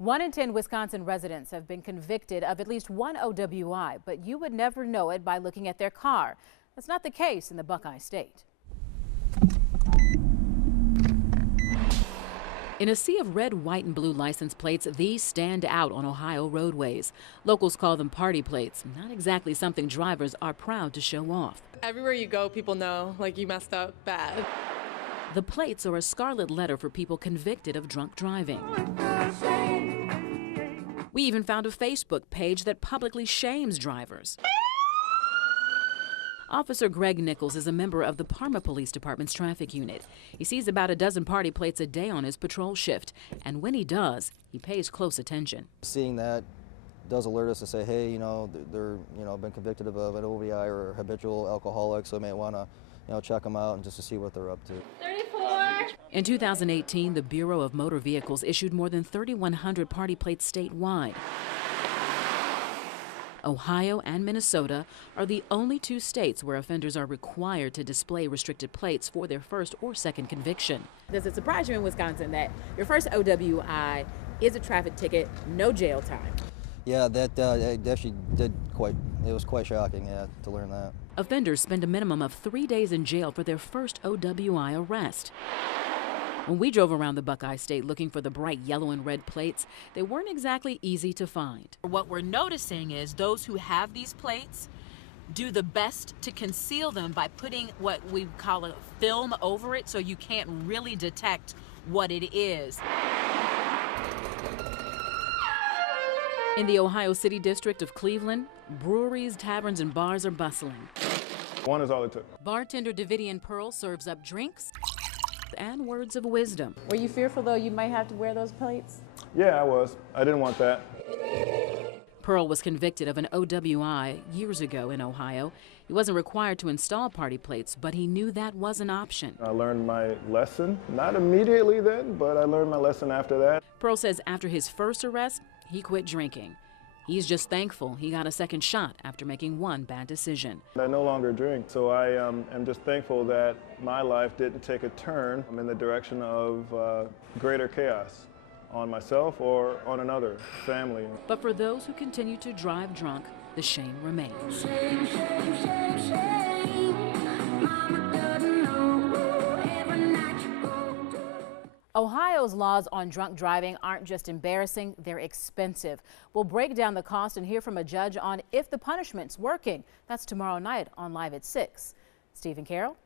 1 in 10 Wisconsin residents have been convicted of at least one OWI, but you would never know it by looking at their car. That's not the case in the Buckeye State. In a sea of red, white, and blue license plates, these stand out on Ohio roadways. Locals call them party plates, not exactly something drivers are proud to show off. Everywhere you go, people know, like, you messed up bad. The plates are a scarlet letter for people convicted of drunk driving. We even found a Facebook page that publicly shames drivers. Officer Greg Nichols is a member of the Parma Police Department's traffic unit. He sees about a dozen party plates a day on his patrol shift, and when he does, he pays close attention. Seeing that does alert us to say, hey, they're been convicted of an OVI or habitual alcoholic, so we may want to check them out and just to see what they're up to. 34. In 2018, the Bureau of Motor Vehicles issued more than 3,100 party plates statewide. Ohio and Minnesota are the only two states where offenders are required to display restricted plates for their first or second conviction. Does it surprise you in Wisconsin that your first OWI is a traffic ticket, no jail time? Yeah, that actually it was quite shocking, to learn that. Offenders spend a minimum of 3 days in jail for their first OWI arrest. When we drove around the Buckeye State looking for the bright yellow and red plates, they weren't exactly easy to find. What we're noticing is those who have these plates do the best to conceal them by putting what we call a film over it so you can't really detect what it is. In the Ohio City District of Cleveland, breweries, taverns, and bars are bustling. One is all it took. Bartender Davidian Pearl serves up drinks and words of wisdom. Were you fearful, though, you might have to wear those plates? Yeah, I was. I didn't want that. Pearl was convicted of an OWI years ago in Ohio. He wasn't required to install party plates, but he knew that was an option. I learned my lesson, not immediately then, but I learned my lesson after that. Pearl says after his first arrest, he quit drinking. He's just thankful he got a second shot after making one bad decision. I no longer drink, so I am just thankful that my life didn't take a turn in the direction of greater chaos on myself or on another family. But for those who continue to drive drunk, the shame remains. Shame, shame, shame, shame. Mama doesn't know every night you go to. Ohio's laws on drunk driving aren't just embarrassing, they're expensive. We'll break down the cost and hear from a judge on if the punishment's working. That's tomorrow night on Live at 6. Steve and Carol.